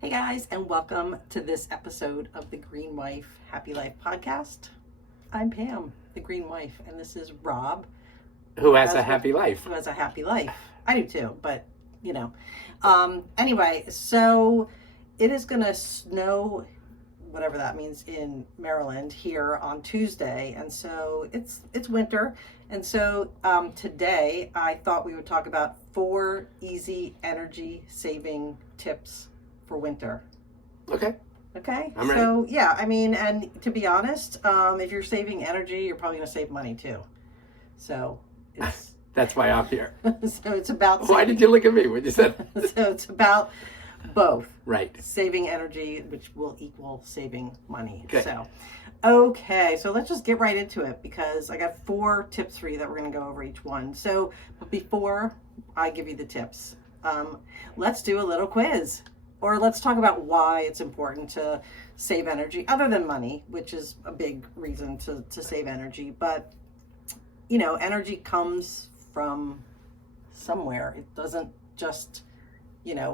Hey guys, and welcome to this episode of the Green Wife Happy Life podcast. I'm Pam, the Green Wife, and this is Rob, who has a happy life. Who has a happy life. I do too, but you know. Anyway, so it is going to snow, whatever that means, in Maryland here on Tuesday, and so it's winter. And so today I thought we would talk about 4 easy energy saving tips for winter. Okay. I'm ready. So yeah, I mean, and to be honest, if you're saving energy, you're probably going to save money too. So it's that's why I'm here. So it's about why did you look at me when you said so it's about both. Right. Saving energy, which will equal saving money. Okay. So let's just get right into it, because I got 4 tips for you that we're going to go over each one. So, but before I give you the tips, let's do a little quiz. Or let's talk about why it's important to save energy, other than money, which is a big reason to save energy. But, you know, energy comes from somewhere. It doesn't just,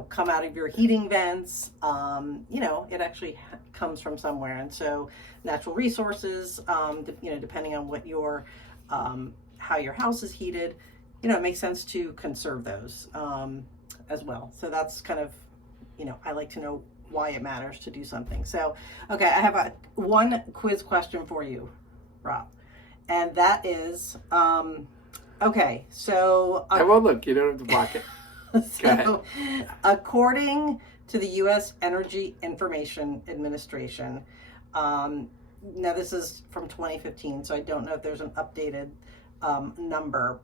come out of your heating vents. It actually comes from somewhere. And so natural resources, depending on what how your house is heated, it makes sense to conserve those as well. So that's kind of, I like to know why it matters to do something. So, okay, I have one quiz question for you, Rob. And that is, okay, so... I won't look, you don't have to block it. Go ahead. According to the U.S. Energy Information Administration, now this is from 2015, so I don't know if there's an updated number.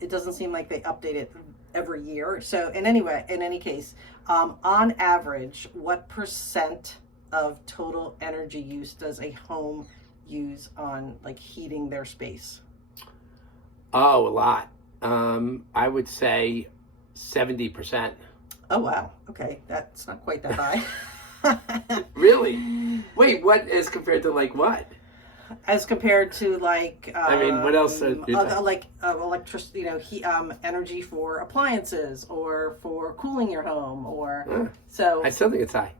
It doesn't seem like they update it every year. So in any case, on average, what percent of total energy use does a home use on heating their space? Oh, a lot. I would say 70%. Oh, wow. Okay. That's not quite that high. Really? Wait, what as compared to what? As compared to what else? Electricity, energy for appliances or for cooling your home, or so. I still think it's high.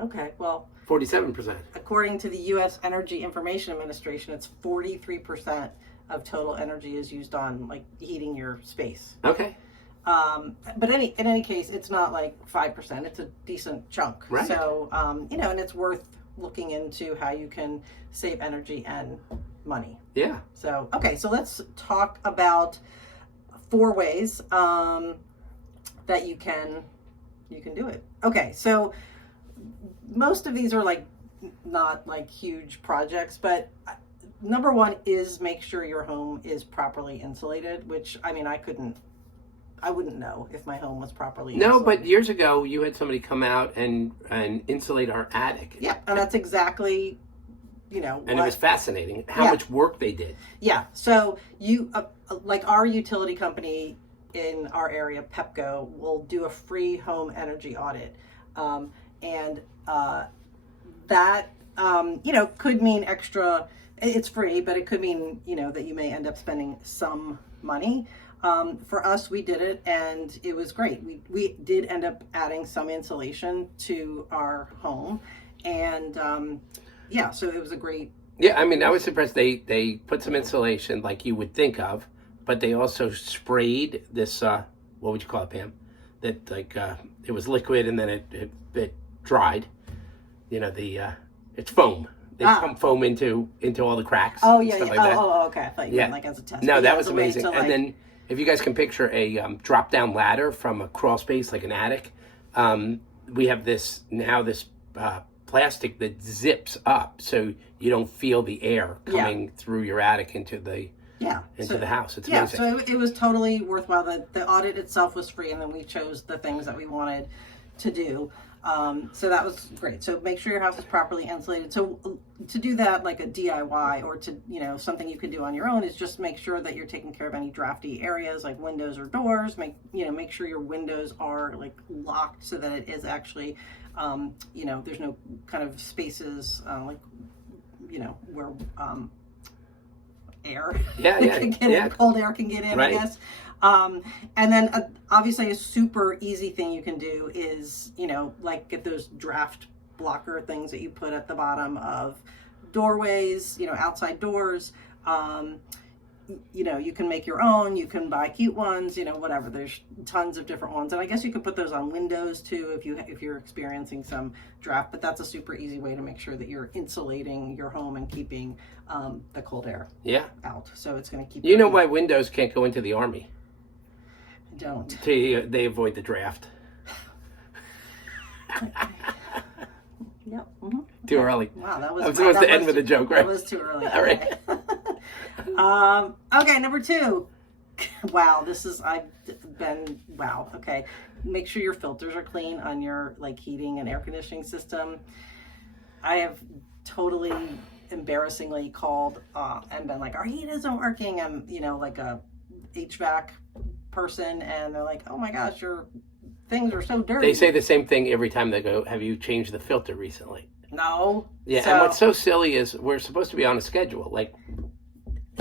Okay, well, 47%. According to the U.S. Energy Information Administration, it's 43% of total energy is used on heating your space. Okay. But in any case, it's not 5%. It's a decent chunk. Right. So and it's worth looking into how you can save energy and money. Yeah. So, okay, so let's talk about 4 ways that you can do it. Okay, so most of these are not huge projects, but number 1 is make sure your home is properly insulated, which I wouldn't know if my home was properly insulated. No, but years ago you had somebody come out and insulate our attic. Yeah, and that's exactly, and it was fascinating how much work they did. Yeah, so you, our utility company in our area, Pepco, will do a free home energy audit. That, could mean extra, it's free, but it could mean, that you may end up spending some money. For us, we did it and it was great. We did end up adding some insulation to our home, and so it was a great. Yeah, I was surprised they put some insulation like you would think of, but they also sprayed this, what would you call it, Pam? That it was liquid and then it dried. It's foam. They pump foam into all the cracks. Oh yeah, stuff yeah. Like that. Okay. I thought you meant as a test. No, that was amazing. And then if you guys can picture a drop-down ladder from a crawl space like an attic, we have this plastic that zips up so you don't feel the air coming through your attic into the house. It's amazing. So it was totally worthwhile. The audit itself was free, and then we chose the things that we wanted to do. So that was great. So make sure your house is properly insulated. So to do that like a DIY or to, something you can do on your own is just make sure that you're taking care of any drafty areas like windows or doors. Make sure your windows are locked so that it is actually, there's no kind of spaces where air. Yeah, It yeah, can get yeah. in, cold air can get in, Right. I guess. And then obviously a super easy thing you can do is, like get those draft blocker things that you put at the bottom of doorways, outside doors. You can make your own, you can buy cute ones, whatever. There's tons of different ones. And I guess you can put those on windows too if you're experiencing some draft, but that's a super easy way to make sure that you're insulating your home and keeping the cold air out. So it's going to keep You know why windows can't go into the Army? Don't. They avoid the draft. Yep. Mm-hmm. Too early. Wow, that was. I'm supposed to end with a joke, right? That was too early. All right. Okay, number 2. Wow, wow. Okay, make sure your filters are clean on your heating and air conditioning system. I have totally embarrassingly called and been like, our heat isn't working. I'm like a HVAC person, and they're like, oh my gosh, your things are so dirty. They say the same thing every time they go, have you changed the filter recently? No. Yeah, and what's so silly is we're supposed to be on a schedule,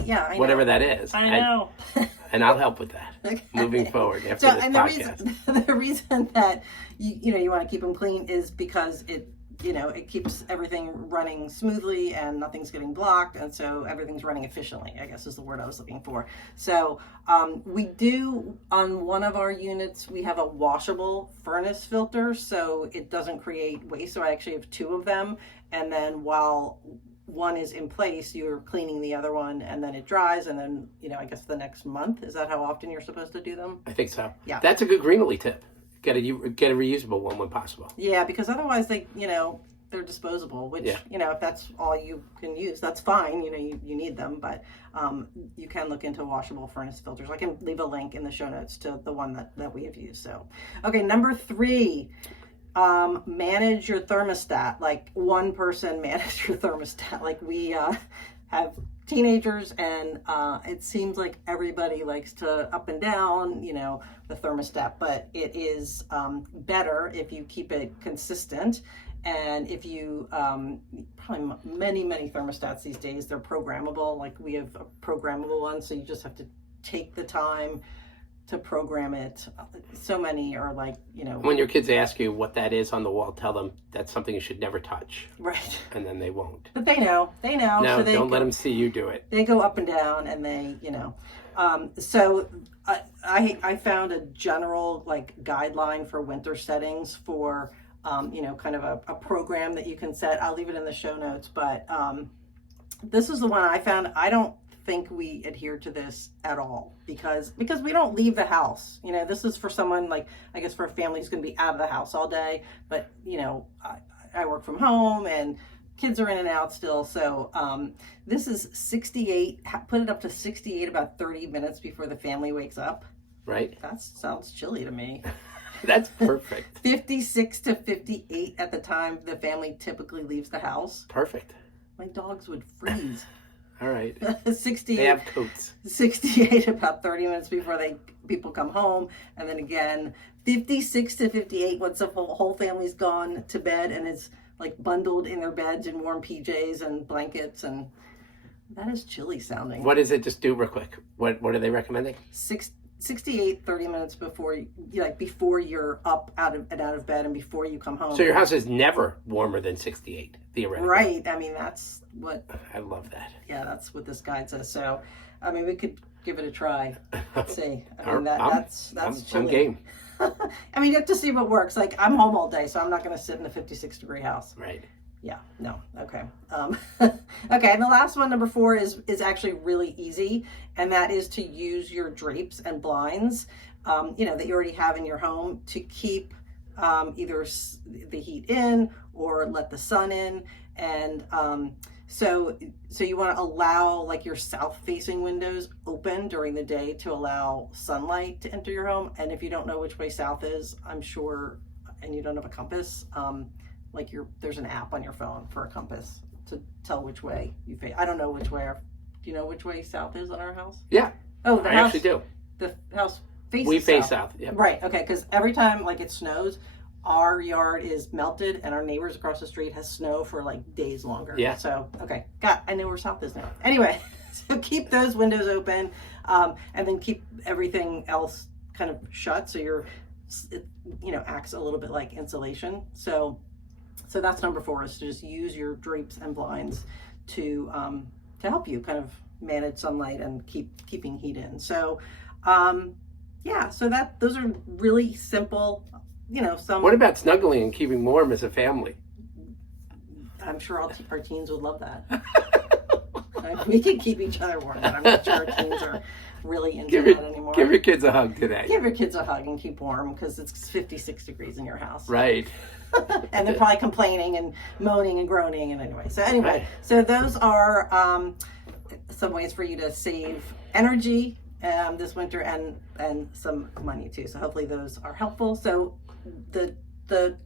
yeah, I whatever know. that is. I know. And I'll help with that Okay. moving forward after this podcast. The reason that you want to keep them clean is because it keeps everything running smoothly and nothing's getting blocked, and so everything's running efficiently, I guess is the word I was looking for. So we do, on one of our units, we have a washable furnace filter, so it doesn't create waste. So I actually have 2 of them, and then while one is in place, you're cleaning the other one, and then it dries, and then I guess the next month. Is that how often you're supposed to do them? I think so. Yeah, that's a good Greenly tip. Get a reusable one when possible. Yeah, because otherwise they're disposable, which if that's all you can use, that's fine. You need them, but you can look into washable furnace filters. I can leave a link in the show notes to the one that we have used. So okay, number 3, manage your thermostat. Like, one person manage your thermostat. Like, we have teenagers, and it seems like everybody likes to up and down the thermostat, but it is better if you keep it consistent. And if you probably many thermostats these days, they're programmable. Like, we have a programmable one, so you just have to take the time to program it. So many are when your kids ask you what that is on the wall, tell them that's something you should never touch. Right. And then they won't. But they know. No, so don't let them see you do it. They go up and down, and they so I found a general guideline for winter settings for kind of a program that you can set. I'll leave it in the show notes, but this is the one I found. I don't think we adhere to this at all because we don't leave the house. This is for someone I guess for a family who's going to be out of the house all day, but I work from home and kids are in and out still. So this is 68, put it up to 68 about 30 minutes before the family wakes up. Right. That sounds chilly to me. That's perfect. 56 to 58 at the time the family typically leaves the house. Perfect. My dogs would freeze. All right. 68. They have coats. 68 about 30 minutes before people come home, and then again 56 to 58 once the whole family's gone to bed and is bundled in their beds in warm PJs and blankets, and that is chilly sounding. What does it just do real quick? What are they recommending? 68, 30 minutes before before you're up out of bed and before you come home. So your house is never warmer than 68, theoretically. Right. I mean, that's what... I love that. Yeah, that's what this guide says. So, I mean, we could give it a try. Let's see. I mean, that's chilly. I'm game. I mean, you have to see what works. I'm home all day, so I'm not going to sit in a 56-degree house. Right. Yeah, no, okay. Okay, and the last one, number 4, is actually really easy, and that is to use your drapes and blinds, that you already have in your home to keep either the heat in or let the sun in, and so you want to allow your south-facing windows open during the day to allow sunlight to enter your home. And if you don't know which way south is, I'm sure, and you don't have a compass, there's an app on your phone for a compass to tell which way you face. I don't know which way. Do you know which way south is on our house? Yeah. Oh, the I house, actually do. The house faces We face south. south. Yeah. Right. Okay. Because every time it snows, our yard is melted, and our neighbors across the street has snow for days longer. Yeah. So okay, I know where south is now. Anyway, So keep those windows open, and then keep everything else kind of shut, so it acts a little bit like insulation. So that's number 4, is to just use your drapes and blinds to help you kind of manage sunlight and keeping heat in. So so those are really simple. What about snuggling and keeping warm as a family? I'm sure our teens would love that. We can keep each other warm, but I'm not sure our teens are really into that anymore. Give your kids a hug today. Give your kids a hug and keep warm, because it's 56 degrees in your house. Right. And they're probably complaining and moaning and groaning. And anyway, Right. So those are some ways for you to save energy this winter and some money too. So hopefully those are helpful. So the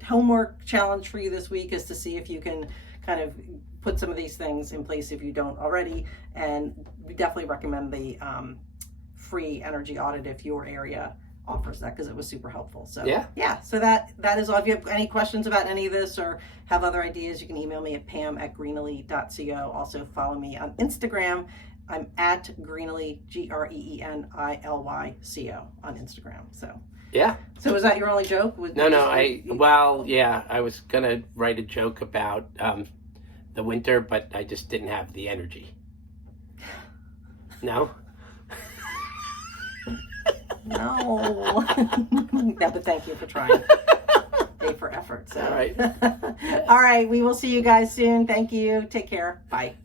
homework challenge for you this week is to see if you can kind of put some of these things in place if you don't already. And we definitely recommend the free energy audit if your area offers that, because it was super helpful. So so that is all. If you have any questions about any of this or have other ideas, you can email me at pam@greenily.co. Also follow me on Instagram. I'm at Greenily, GREENILYCO on Instagram. So was that your only joke? I was gonna write a joke about the winter, but I just didn't have the energy. No. No. Yeah, but thank you for trying. A for effort. So. All right. All right. We will see you guys soon. Thank you. Take care. Bye.